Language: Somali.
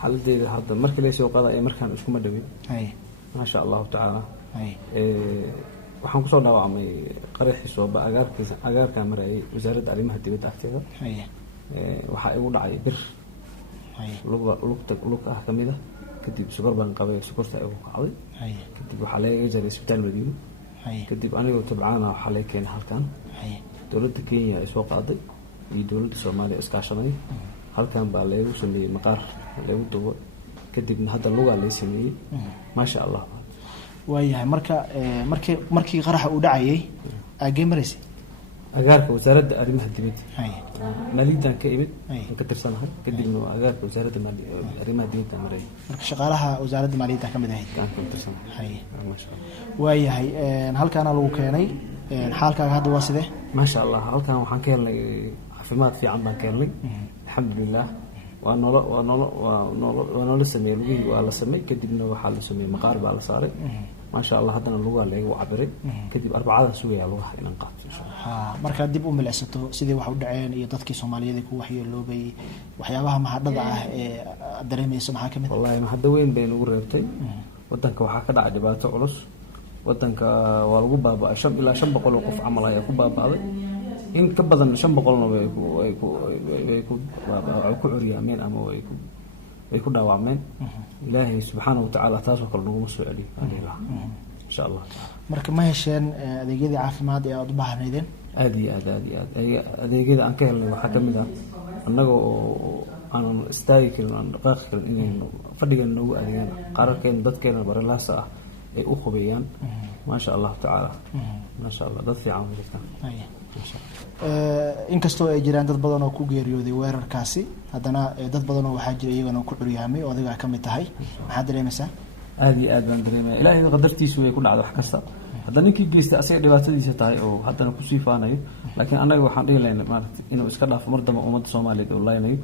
xaaladdeeda hadda markii la soo qaaday markaan iskuma dhawin maasha allahu tacaala waxaan kusoo dhaawacmay qaraxii sooba agaarkaa marayay wasaaradda arrimaha dibadda agteeda waxaa igu dhacay bir lug ah ka mid ah kadib sokor baan qabay sokorta igu kacday kadib waxaa laga jaray isbitaal Madiina kadib anigoo tabcaana waxaa laga keenay halkan dowladda Kenya ay soo qaaday iyo dowladda Soomaaliya iskaashanay halkan baa lagu sameeyay maqaar lagu dubo kadibna hadda lugaa la sameeyay maasha Allah waayahay markii qaraxa uu dhacayay agee maraysay agaarka wasaaradda arrimaha dibadda maaliyaddan ka imid ka tirsanahay kadibna agaarka wasaaradda arrimaha dibadda maray marka shaqaalaha wasaaradda maaliyadda ka mid ahayd ka tirsanahay waayahay halkaana lagu keenay xaalkaaga hadda waa sidee maasha Allah halkan waxaan ka helnay caafimaad fiican baan ka helnay alxamdulillah waa nolol sameeyay lugii waa la sameeyay kadibna waxaa la sameeyay maqaar baa la saaray maasha Allah haddana lugaa lagu cabiray kadib arbacada sugaya lugaha inaan qaato insha Allah marka dib u milicsato sidii wax u dhaceen iyo dadkii Soomaaliyeed ku waxyeeloobay waxyaabaha mahadada ah ee dareemayso maxaa kamid wallahi mahadda weyn bay nagu reebtay wadanka waxaa ka dhacay dhibaato culus wadanka waa lagu baaba'ay 5 ilaa 500 oo qof camal ay ku baaba'day in ka badan 500 way ku curyaameen ama way ku dhaawacmeen ilaahay subxaanahu wa ta'ala taasoo kale nagu soo celiyo insha Allah marka ma hesheen adeegyada caafimaad ee aad u baahnaydeen aad iyo aad adeegyada aan ka helnay waxaa kamid ah annaga oo aan istaagi karin aan dhaqaaqi karin inaynu fadhigan noogu adeegaan qararkeena dadkeena baralaasa ah ay u qubayaan maasha Allah ta'ala maasha Allah dad fiican u jirtaan inkastoo ay jiraan dad badan oo ku geeriyooday weerarkaasi haddana dad badan oo waxaa jira iyagana ku curyaamay oo adiga ka mid tahay maxaa dareemaysaa aad iyo aad baan dareemaya ilaahay qadartiisu way ku dhacday wax kasta hadda ninkii geystay asaga dhibaatadiisa tahay oo haddana ku sii faanayo laakiin annaga waxaan dhihi lahaynaa maaragtay inuu iska dhaafo mar dambe ummadda Soomaaliyeed oo laaynayo